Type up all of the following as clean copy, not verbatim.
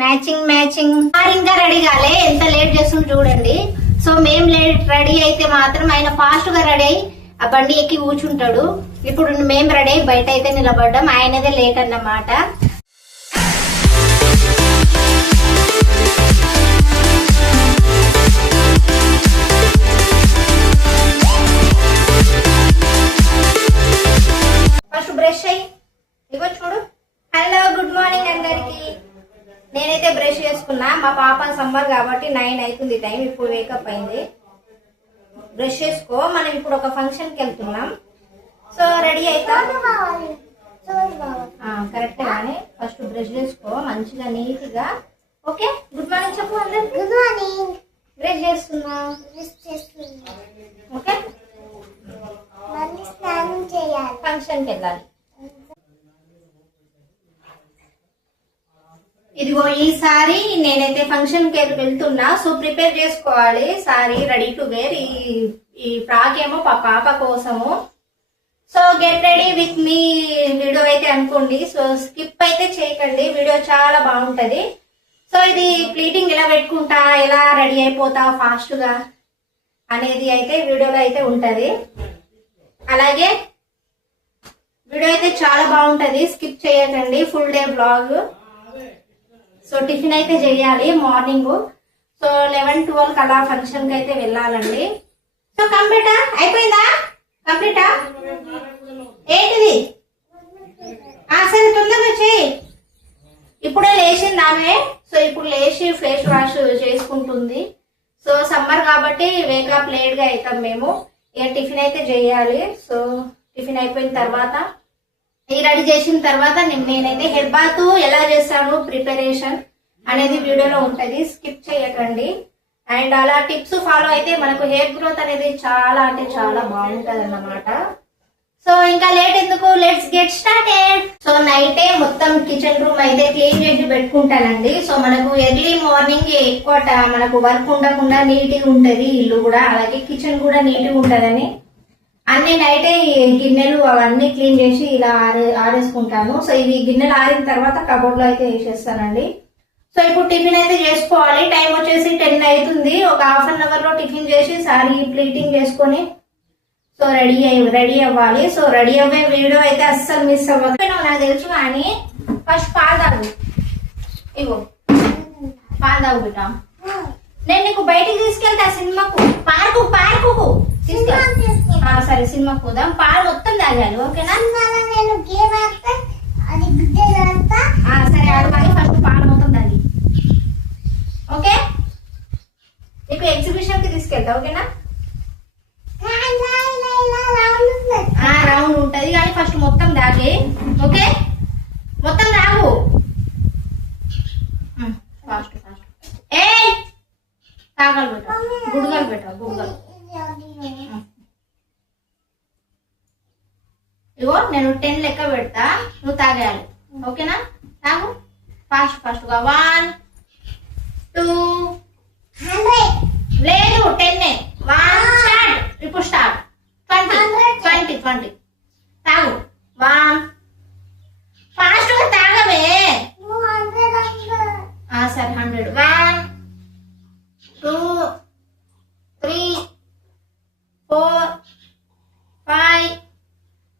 Matching ఇంకా ready కాలే, ఎంత లేట్ చేస్తుంది చూడండి. సో మేము రెడీ అయితే మాత్రం ఆయన ఫాస్ట్ గా రెడీ అయ్యి ఆ బండి ఎక్కి కూర్చుంటాడు. ఇప్పుడు మేము రెడీ అయ్యి బయట అయితే నిలబడ్డాం, ఆయనదే లేట్ అన్నమాట. ఫస్ట్ బ్రష్ అయ్యి ఇగో చూడు. హలో గుడ్ మార్నింగ్ అందరికి. నేనైతే బ్రష్ చేసుకున్నా. మా పాప సమ్మర్ కాబట్టి 9 అవుతుంది టైం, ఇప్పుడు వేకప్ అయింది. బ్రష్ చేసుకో, మనం ఇప్పుడు ఒక ఫంక్షన్ కి వెళ్తున్నాం. సో రెడీ అవుతాం కరెక్ట్ గానే. ఫస్ట్ బ్రష్ చేసుకో మంచిగా నీట్ గా. ఓకే, గుడ్ మార్నింగ్ చెప్పు అందరికి. Good morning. బ్రష్ చేస్తున్నా. ఓకే, స్నానం చేయాలి, ఫంక్షన్ కి వెళ్ళాలి. ఇదిగో ఈసారి నేనైతే ఫంక్షన్ కి వెళ్తున్నా. సో ప్రిపేర్ చేసుకోవాలి సారీ రెడీ టు వేర్. ఈ ఫ్రాక్ ఏమో పాప కోసము. So get ready with me video అయితే అనుకోండి. సో స్కిప్ అయితే చేయకండి, వీడియో చాలా బాగుంటది. సో ఇది ప్లీటింగ్ ఎలా పెట్టుకుంటా, ఎలా రెడీ అయిపోతా ఫాస్ట్ గా అనేది అయితే వీడియోలో అయితే ఉంటది. అలాగే వీడియో అయితే చాలా బాగుంటది, స్కిప్ చేయకండి. Full day blog. So tiffin అయితే చెయ్యాలి మార్నింగ్. సో 11-12 అలా ఫంక్షన్ కి అయితే వెళ్ళాలండి. సో కంప్లీటా అయిపోయిందా? కంప్లీటా ఏంటిది? సరే తొందరగా చెయ్యి. ఇప్పుడే లేచింది ఆమె. సో ఇప్పుడు లేచి ఫేస్ వాష్ చేసుకుంటుంది. సో సమ్మర్ కాబట్టి వేకప్ లేట్ గా అవుతాం మేము. ఇక టిఫిన్ అయితే చెయ్యాలి. సో టిఫిన్ అయిపోయిన తర్వాత రెడీ చేసిన తర్వాత నేనైతే హెడ్ బాత్ ఎలా చేస్తాను ప్రిపరేషన్ అనేది వీడియోలో ఉంటది, స్కిప్ చేయకండి. అండ్ అలా టిప్స్ ఫాలో అయితే మనకు హెయిర్ గ్రోత్ అనేది చాలా అంటే చాలా బాగుంటది అన్నమాట. సో ఇంకా లేట్ ఎందుకు, లెట్స్ గెట్ స్టార్టెడ్. సో నైటే మొత్తం కిచెన్ రూమ్ అయితే క్లీన్ చేసి పెట్టుకుంటానండి. సో మనకు ఎర్లీ మార్నింగ్ ఎక్కువ మనకు వర్క్ ఉండకుండా నీట్ గా ఉంటది ఇల్లు కూడా, అలాగే కిచెన్ కూడా నీట్ గా ఉంటదని అన్ని నైటే గిన్నెలు అవన్నీ క్లీన్ చేసి ఇలా ఆరేసుకుంటాను. సో ఇవి గిన్నెలు ఆరిన తర్వాత కబోర్డ్ లో అయితే వేసేస్తానండి. సో ఇప్పుడు టిఫిన్ అయితే చేసుకోవాలి. టైం వచ్చేసి 10 అవుతుంది. ఒక హాఫ్ అన్ అవర్ లో టిఫిన్ చేసి సారీ ప్లీటింగ్ చేసుకొని సో రెడీ అవ్వాలి. సో రెడీ అవ్వే వీడియో అయితే అస్సలు మిస్ అవ్వదు. నాకు తెలుసు కానీ ఫస్ట్ పాలు తాగు. ఇగో పాలు తాగు బిడ్డ. నేను నీకు బయటికి తీసుకెళ్తా సినిమాకు, పార్కు తీసుకెళ్తా. సరే సినిమాకు పోదాం. పాలు మొత్తం తాగాలి ఓకేనా? సరే అడగాలి. ఫస్ట్ పాలు మొత్తం తాగి ఓకే. నీకు ఎగ్జిబిషన్ కి తీసుకెళ్తా ఓకేనా? రౌండ్ ఉంటది కానీ ఫస్ట్ మొత్తం తాగి ఓకే. మొత్తం తాగు ఫాస్ట్ ఏ తాగలు పెట్ట, గుడుగలు పెట్ట, గుడుగలు. ఇగో నేను 10 లెక్క పెడతా, నువ్వు తాగేయాలి ఓకేనా? తాగు ఫాస్ట్ గా. 1 2 లేదు 10. 1 స్టార్ట్. ఇప్పుడు స్టార్ట్. 20 తాగు. 1 ఫాస్ట్ గా తాగవే. సరే 100. 1 2 3 4 5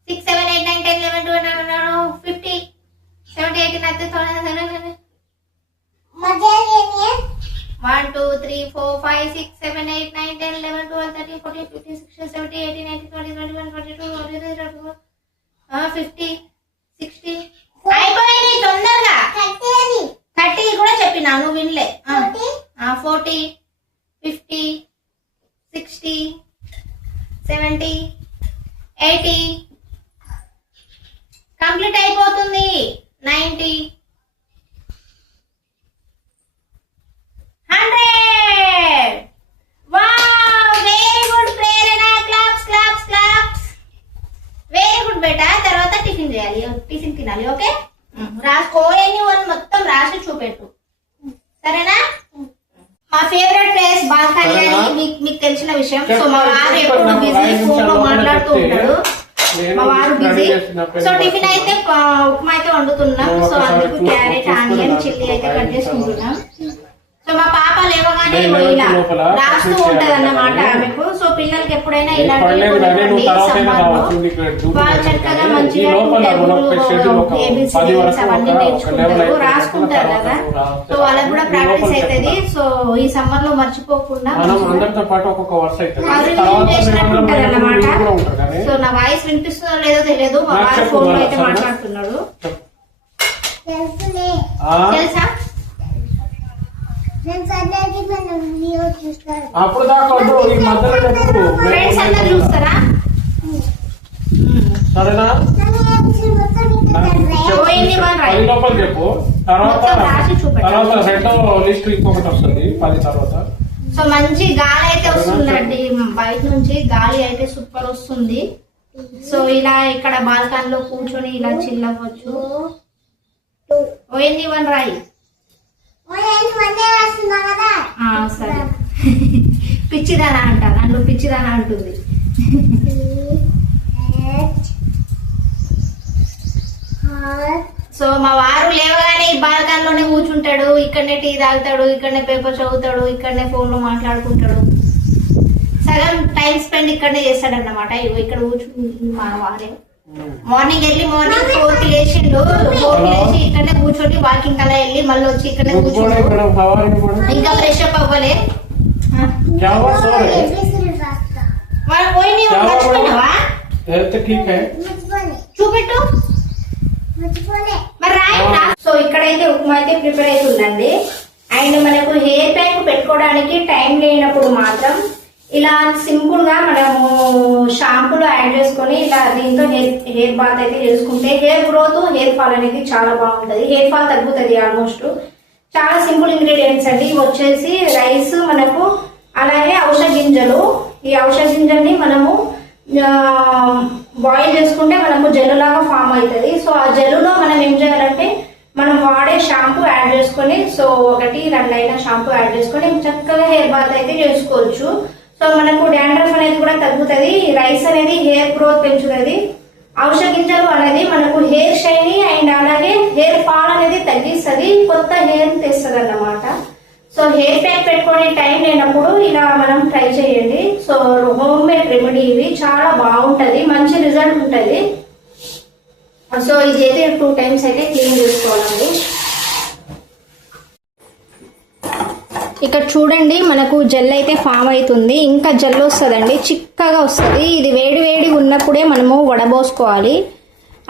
6 7 8 9 10 11 12 50 70 80 90 1 2 3 4 5 6 7 8 9 10 11 12 13 14 15 16 17 18 19 20 21 22 23 24 50 60 అయిపోయింది తొందరగా. 30 కూడా చెప్పినా నువ్వు వినలే. 40 50 60 70 80 కంప్లీట్ అయిపోతుంది. 90 100. వావ్ వెరీ గుడ్ ప్రేరణ. క్లాప్స్. వెరీ గుడ్ బేటా. తర్వాత టిఫిన్ చేయాలి, టిఫిన్ తినాలి ఓకే. రాసుకో, ఎన్ని మొత్తం రాసి చూపెట్టు సరేనా? మా ఫేవరెట్ ప్లేస్ బాల్కనీ అని మీకు తెలిసిన విషయం. సో మా వారు ఎప్పుడు బిజీ ఫోన్ లో మాట్లాడుతూ ఉంటాడు. మా వారు బిజీ. సో టిఫిన్ అయితే ఉప్మా అయితే వండుతున్నాం. సో అందుకు క్యారెట్ ఆనియన్ చిల్లీ అయితే కట్ చేసుకుంటున్నాం. సో మా పాప లేవగానే ఇలా రాస్తూ ఉంటది అన్నమాట ఆమెకు. సో పిల్లలకి ఎప్పుడైనా ఇలాంటి వాళ్ళు చక్కగా మంచిగా అవన్నీ నేర్చుకుంటారు, రాసుకుంటారు కదా. సో వాళ్ళకి కూడా ప్రాక్టీస్ అవుతుంది. సో ఈ సమ్మర్ లో మర్చిపోకుండా చేసినట్టు ఉంటది అన్నమాట. సో నా వాయిస్ వినిపిస్తుందో లేదో తెలియదు, మా వారు ఫోన్ లో అయితే మాట్లాడుతున్నాడు. తెలుసా ఫ్రెండ్స్ అందరు చూస్తారా? సరేనా? చెప్పు తర్వాత రెండో లిస్ట్ ఇంకొకటి వస్తుంది 10 తర్వాత. సో మంచి గాలి అయితే వస్తుందండి, బయట నుంచి గాలి అయితే సూపర్ వస్తుంది. సో ఇలా ఇక్కడ బాల్కన్ లో కూర్చొని ఇలా చిల్లవచ్చు. ఓఎన్ని వన్ రాయి. సరే పిచ్చిదానా అంట, నన్ను పిచ్చిదానా అంటుంది. సో మా వారు లేవగానే ఈ బాల్కన్ లోనే కూర్చుంటాడు, ఇక్కడనే టీ తాగుతాడు, ఇక్కడనే పేపర్ చదువుతాడు, ఇక్కడనే ఫోన్ లో మాట్లాడుకుంటాడు. సగం టైం స్పెండ్ ఇక్కడనే చేస్తాడన్నమాట. ఇక్కడ కూర్చుంటుంది మా వారే. మార్నింగ్ 4 కి లేచిండు, 4 కి లేచి ఇక్కడనే కూర్చొని వాకింగ్ అలా వెళ్ళి మళ్ళీ వచ్చి ఇక్కడనే కూర్చోండి. ఇంకా ఫ్రెష్ అప్ అవ్వలే. మర్చిపోయినావా? చూపెట్టు మరి రాయి. సో ఇక్కడైతే ఉప్మా అయితే ప్రిపేర్ అవుతుందండి. అండ్ మనకు హెయిర్ ప్యాక్ పెట్టుకోవడానికి టైం లేనప్పుడు మాత్రం ఇలా సింపుల్ గా మనము షాంపూలో యాడ్ చేసుకొని ఇలా దీంతో హెయిర్ బాత్ అయితే చేసుకుంటే హెయిర్ గ్రోత్, హెయిర్ ఫాల్ అనేది చాలా బాగుంటది. హెయిర్ ఫాల్ తగ్గుతుంది ఆల్మోస్ట్. చాలా సింపుల్ ఇంగ్రీడియంట్స్ అండి. ఇవి వచ్చేసి రైస్ మనకు, అలాగే ఔషధ గింజలు. ఈ ఔషధ గింజల్ని మనము బాయిల్ చేసుకుంటే మనకు జెల్ లాగా ఫామ్ అవుతుంది. సో ఆ జెల్లులో మనం ఏం చేయాలంటే మనం వాడే షాంపూ యాడ్ చేసుకొని, సో 1-2 అయినా షాంపూ యాడ్ చేసుకొని చక్కగా హెయిర్ బాత్ అయితే చేసుకోవచ్చు. సో మనకు డాండ్రఫ్ అనేది కూడా తగ్గుతుంది. రైస్ అనేది హెయిర్ గ్రోత్ పెంచుతుంది. ఔషధ గింజలు అనేది మనకు హెయిర్ షైనీ అండ్ అలాగే హెయిర్ ఫాల్ అనేది తగ్గిస్తుంది, కొత్త హెయిర్ తెస్తుంది అన్నమాట. సో హెయిర్ ప్యాక్ పెట్టుకునే టైం లేనప్పుడు ఇలా మనం ట్రై చేయండి. సో హోమ్ మేడ్ రెమెడీ, ఇవి చాలా బాగుంటది, మంచి రిజల్ట్ ఉంటది. సో ఇది అయితే 2 times అయితే క్లీన్ చేసుకోవాలండి. ఇక్కడ చూడండి మనకు జెల్ అయితే ఫామ్ అవుతుంది, ఇంకా జెల్ వస్తుందండి, చిక్కగా వస్తుంది. ఇది వేడి వేడి ఉన్నప్పుడే మనము వడబోసుకోవాలి.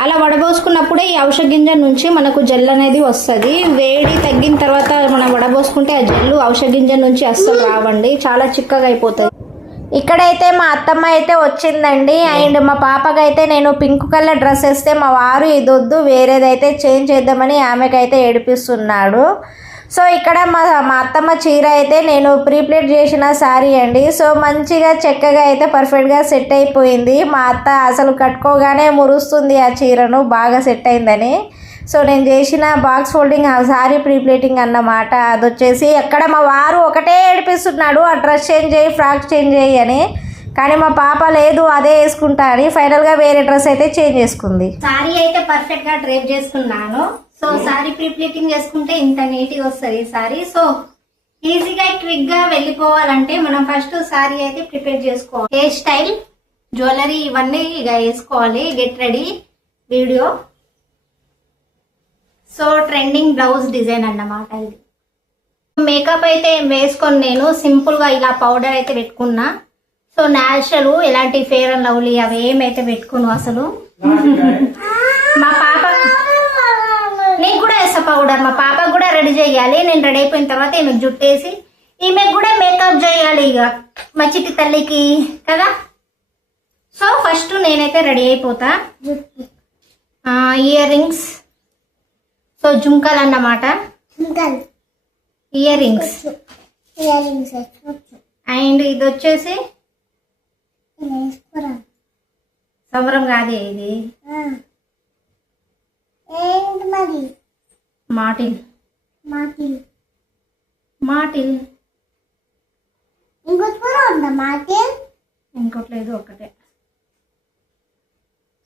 అలా వడబోసుకున్నప్పుడే ఈ ఔషధ గింజ నుంచి మనకు జెల్ అనేది వస్తుంది. వేడి తగ్గిన తర్వాత మనం వడబోసుకుంటే ఆ జెల్లు ఔషధ గింజ నుంచి అస్సలు రావండి, చాలా చిక్కగా అయిపోతుంది. ఇక్కడైతే మా అత్తమ్మ అయితే వచ్చిందండి. అండ్ మా పాపకైతే నేను పింక్ కలర్ డ్రెస్ వేస్తే మా వారు ఇదొద్దు వేరేదైతే చేంజ్ చేద్దామని ఆమెకైతే ఏడిపిస్తున్నాడు. సో ఇక్కడ మా అత్తమ్మ చీర అయితే నేను ప్రీప్లేట్ చేసిన శారీ అండి. సో మంచిగా చక్కగా అయితే పర్ఫెక్ట్గా సెట్ అయిపోయింది. మా అత్త అసలు కట్టుకోగానే మురుస్తుంది ఆ చీరను, బాగా సెట్ అయిందని. సో నేను చేసిన బాక్స్ ఫోల్డింగ్ ఆ శారీ ప్రీప్లేటింగ్ అన్నమాట. అది వచ్చేసి ఎక్కడ మా వారు ఒకటే ఏడిపిస్తున్నాడు, ఆ డ్రెస్ చేంజ్ చేయి, ఫ్రాక్ చేంజ్ చేయి అని. కానీ మా పాప లేదు అదే వేసుకుంటా అని ఫైనల్గా వేరే డ్రెస్ అయితే చేంజ్ చేసుకుంది. శారీ అయితే పర్ఫెక్ట్గా డ్రేప్ చేసుకున్నాను. సో సారీ ప్రీప్లేటింగ్ చేసుకుంటే ఇంత నీట్గా వస్తుంది సారీ. సో ఈజీగా క్విక్ గా వెళ్ళిపోవాలంటే మనం ఫస్ట్ సారీ అయితే ప్రిపేర్ చేసుకోవాలి. హెయిర్ స్టైల్, జ్యువెలరీ ఇవన్నీ ఇక వేసుకోవాలి. Get ready video. So trending blouse design అన్నమాట ఇది. మేకప్ అయితే వేసుకొని నేను సింపుల్ గా ఇలా పౌడర్ అయితే పెట్టుకున్నా. సో న్యాచురల్, ఎలాంటి ఫేర్ అండ్ లవ్లీ అవి ఏమైతే పెట్టుకున్నావు అసలు. మా పాప నేను కూడా వేస్తా పౌడర్, మా పాపకు కూడా రెడీ చేయాలి. నేను రెడీ అయిపోయిన తర్వాత ఈమెకు జుట్టేసి ఈమెకు కూడా మేకప్ చేయాలి ఇక మా చిట్టి తల్లికి కదా. సో ఫస్ట్ నేనైతే రెడీ అయిపోతా. ఇయర్ రింగ్స్, సో జుంకాలు అన్నమాట, ఇయర్ రింగ్స్. అండ్ ఇది వచ్చేసి సవరం కాదే, ఇది మాటిల్. మాటిల్ ఇంకోటి లేదు, ఒకటే.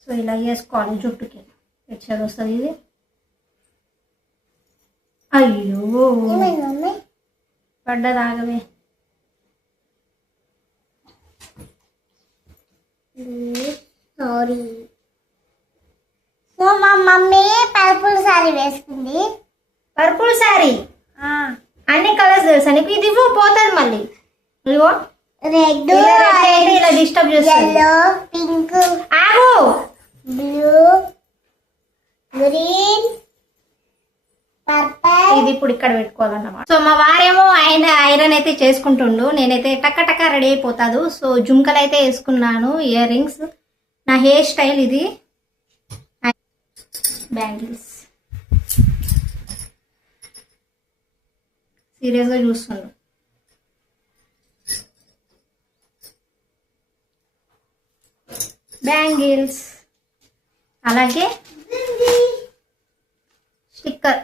సో ఇలా వేసుకోవాలి జుట్టుకి. ఎట్ సైడ్ వస్తుంది ఇది. అయ్యో పడ్డదాగవే. సారీ. సో మా మమ్మీ పర్పుల్ సారీ వేసుకుంది. పర్పుల్ శారీ అన్ని కలర్స్ తెలుసా నీకు? ఇది ఇవ్వు పోతుంది మళ్ళీ. ఇదిగో రెడ్, ఇలా డిస్టర్బ్ చేస్తుంది. ఎల్లో, పింక్, ఆగు. Blue, green, purple. ఇది ఇప్పుడు ఇక్కడ పెట్టుకోవాలన్నమాట. సో మా వారేమో ఆయన ఐరన్ అయితే చేసుకుంటుండు, నేనైతే టక్క టక్క రెడీ అయిపోతాను. సో జుంకలు అయితే వేసుకున్నాను, ఇయర్ రింగ్స్, నా హెయిర్ స్టైల్ ఇది, బ్యాంగిల్స్. సీరియస్ గా చూస్తున్నాను. బ్యాంగిల్స్, అలాగే స్టిక్కర్.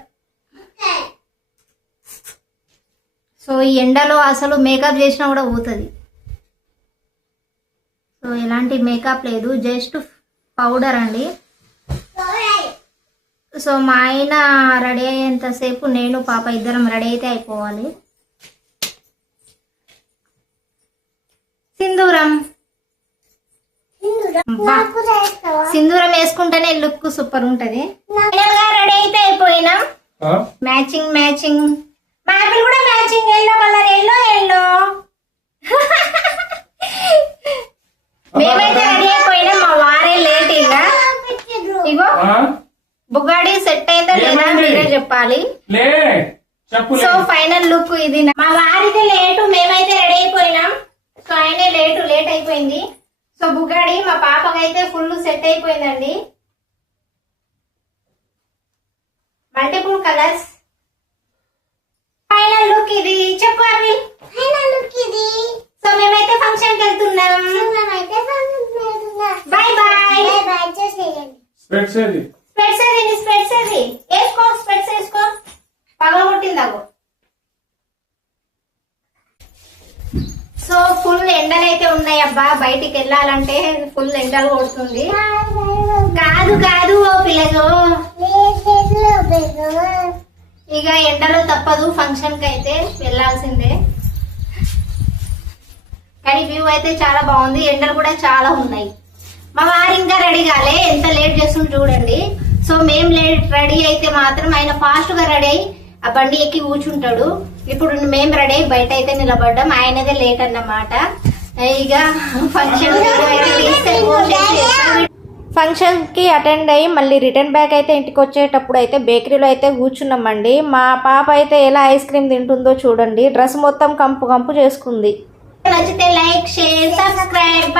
సో ఈ ఎండలో అసలు మేకప్ చేసినా కూడా పోతుంది. సో ఎలాంటి మేకప్ లేదు, జస్ట్ పౌడర్ అండి. సో మా ఆయన రెడీ అయ్యేంతసేపు నేను పాప ఇద్దరం రెడీ అయితే అయిపోవాలి. సింధూరం. సింధూరం వేసుకుంటేనే లుక్ సూపర్ ఉంటది. రెడీ అయితే అయిపోయినాం. Matching matching. మా ఆపిల్ కూడా matching. Yellow colour, yellow yellow. మేమైతే రెడీ అయిపోయినాం. మా వారే లేట్. ఇగో బుగాడి సెట్ అయిందా లేదా మీరే చెప్పాలి. సో ఫైనల్ లుక్ ఇది. మా వారితే లేటు, మేమైతే రెడీ అయిపోయినాం. సో ఆయనే లేట్ అయిపోయింది. సో బుగాడి మా పాపకైతే ఫుల్ సెట్ అయిపోయిందండి. Multiple colours. ఫైనల్ లుక్ ఇది. చెప్పు అవి. ఫైనల్ లుక్ ఇది. సో మేమైతే ఫంక్షన్ కి వెళ్తున్నాం. Bye bye. బాయ్ చేసేయండి. స్పెట్స్ ఏది? స్పెట్స్ ఏది వేసుకో. స్పెట్స్ వేసుకో. పగల కొట్టిందాగో. సో ఫుల్ ఎండలు అయితే ఉన్నాయి అబ్బా. బయటికి వెళ్ళాలంటే ఫుల్ ఎండలు కొడుతుంది. కాదు ఓ పిల్లలు, ఇక ఎండలో తప్పదు, ఫంక్షన్ కి అయితే వెళ్ళాల్సిందే. కానీ వ్యూ అయితే చాలా బాగుంది. ఎండలు కూడా చాలా ఉన్నాయి. మా వారు ఇంకా రెడీ కాలే, ఎంత లేట్ చేస్తుంది చూడండి. సో మేము రెడీ అయితే మాత్రం ఆయన ఫాస్ట్ గా రెడీ అయ్యి ఆ బండి ఎక్కి కూర్చుంటాడు. ఇప్పుడు మేము రెడీ అయ్యి బయట అయితే నిలబడ్డాం. ఆయనదే లేట్ అన్నమాట. ఇక ఫంక్షన్ కి అటెండ్ అయ్యి మళ్ళీ రిటర్న్ బ్యాక్ అయితే ఇంటికి వచ్చేటప్పుడు అయితే బేకరీలో అయితే కూర్చున్నామండి. మా పాప అయితే ఎలా ఐస్ క్రీమ్ తింటుందో చూడండి. డ్రెస్ మొత్తం కంపు కంపు చేసుకుంది. నచ్చితే లైక్, షేర్, సబ్స్క్రైబ్.